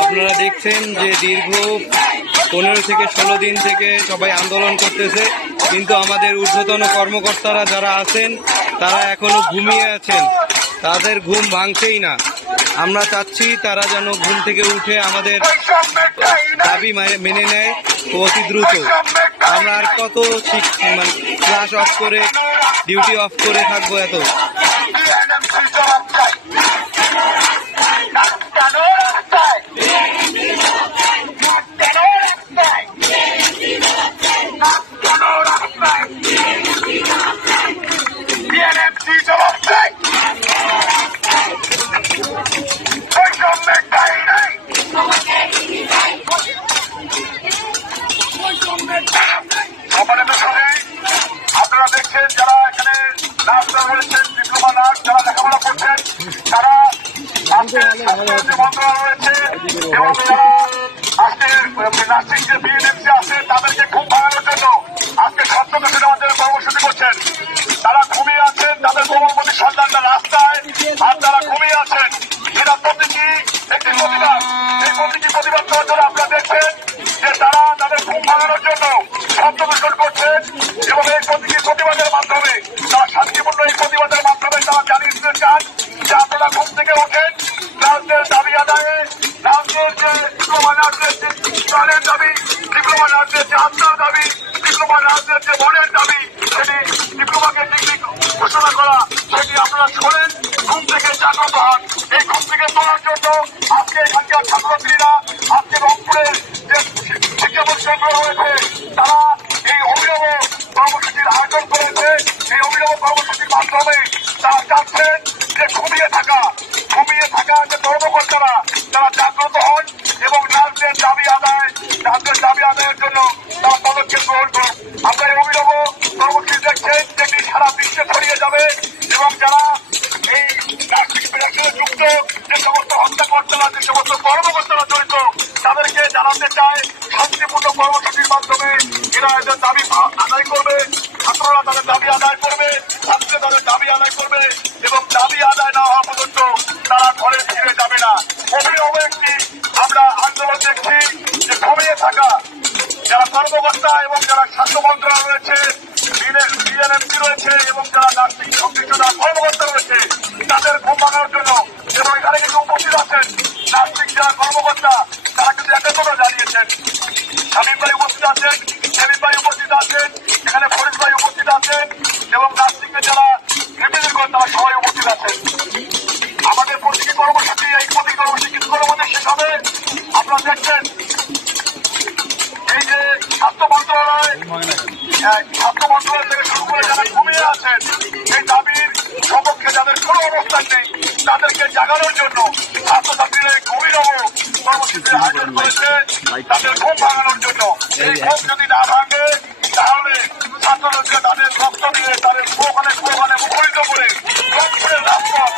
আপনারা দেখছেন যে দীর্ঘ 15 থেকে 16 দিন থেকে সবাই আন্দোলন করতেছে, কিন্তু আমাদের ঊর্ধ্বতন কর্মকর্তারা যারা আছেন তারা এখনো ঘুমিয়ে আছেন, তাদের ঘুম ভাঙছেই না। আমরা চাচ্ছি তারা যেন ঘুম থেকে উঠে আমাদের দাবি মেনে নেয় অতি দ্রুত। আমরা আর কত ক্লাস অফ করে ডিউটি অফ করে থাকবো এত? আপনারা দেখছেন যারা এখানে নার্সরা রয়েছেন, ডিপ্লোমা নার্স যারা লেখাপড়া করছেন, তারা আজকে যে মন্ত্রণালয় রয়েছে এবং যারা আজকে নার্সিং যে বিএনএমসি আছে তাদেরকে ঘুম ভাঙানোর জন্য আজকে সত্যকে আমাদের কর্মসূচি করছেন। তারা ঘুমিয়ে আছেন, তাদের কোমলমতি সন্তানরা রাস্তায়, আর তারা ঘুমিয়ে আছেন। এরা প্রতীকী একটি প্রতিবাদ। এই প্রতীকী প্রতিবাদ করার জন্য আপনারা দেখছেন যে তারা তাদের ঘুম ভাঙানোর জন্য শব্দ দূষণ করছেন এবং এই প্রতীকী প্রতিবাদের মাধ্যমে তারা শান্তিপূর্ণ এই প্রতিবাদের মাধ্যমে তারা জানিয়ে দিতে চান যে আপনারা ঘুম থেকে ওঠেন, নার্সদের দাবি আদায়ে, নার্সদের যে ডিপ্লোমা নার্সদের যে প্রাণের দাবি, ডিপ্লোমা নার্সদের যে আত্মার দাবি, ডিপ্লোমা নার্সদের যে মনের দাবি, সেটি ডিপ্লোমাকে ডিগ্রি ঘোষণা করা, সেটি আপনারা শোনেন, ঘুম থেকে জাগ্রত হন। এই ঘুম থেকে তোলার জন্য আজকে এখানকার ছাত্রছাত্রীরা আজকে রংপুরের যে শিক্ষা প্রতিষ্ঠানগুলো রয়েছে তারা এই অভিনব কর্মসূচির আয়োজন করেছে। এই অভিনব কর্মসূচির মাধ্যমে তারা চাচ্ছেন যে ঘুমিয়ে থাকা যে কর্মকর্তারা তারা জাগ্রত হন এবং নার্সদের দাবি আদায়ের জন্য তারা পদক্ষেপ গ্রহণ করুন। আমরা এই অভিনব কর্মসূচি দেখছেন যেটি সারা বিশ্বে ছড়িয়ে যাবে এবং যারা এই নার্সিং পেশার যুক্ত যে সমস্ত হত্যাকর্তারা, যে সমস্ত কর্মকর্তারা জড়িত তাদেরকে জানাতে চায় শান্তিপূর্ণ কর্মসূচির মাধ্যমে এরা এদের দাবি আদায় করবে, ছাত্ররা তাদের দাবি আদায় করবে, ছাত্রীরা তাদের দাবি আদায় করবে এবং দাবি আদায় না হওয়া পর্যন্ত তারা ঘরে ফিরে যাবে না। অভিনব একটি আমরা আন্দোলন দেখছি যে ঘুমিয়ে থাকা যারা কর্মকর্তা এবং যারা স্বাস্থ্য মন্ত্রণালয় রয়েছে, বিএনএমসি রয়েছে এবং যারা নার্সিং সংশ্লিষ্ট কর্মকর্তা রয়েছে তাদের ঘুম ভাঙানোর জন্য এবং এখানে কিন্তু উপস্থিত আছেন নার্সিং যারা কর্মকর্তা তারা কিন্তু একত্রতা জানিয়েছেন। শামীম ভাই উপস্থিত আছেন, সেলিম ভাই উপস্থিত আছেন, এখানে ফরিদ ভাই উপস্থিত আছেন এবং নার্সিং এর যারা রিপ্রেজেন্ট করেন তারা সবাই উপস্থিত আছেন। আমাদের প্রতীকী কর্মসূচি এই প্রতীকী কর্মসূচি কিছুক্ষণের মধ্যে শেষ হবে। আপনারা দেখছেন এই যে স্বাস্থ্য মন্ত্রণালয় থেকে শুরু করে যারা ঘুমিয়ে আছেন, এই দাবির সপক্ষে যাদের কোনো অবস্থান নেই তাদেরকে জাগানোর জন্য ছাত্রছাত্রীরা অভিনব কর্মসূচির আয়োজন করেছে তাদের ঘুম ভাঙানোর জন্য। এই ঘুম যদি না ভাঙে তাহলে ছাত্রছাত্রীরা তাদের রক্ত দিয়ে তাদের কুয়োখানে মুখরিত করে রাজপথ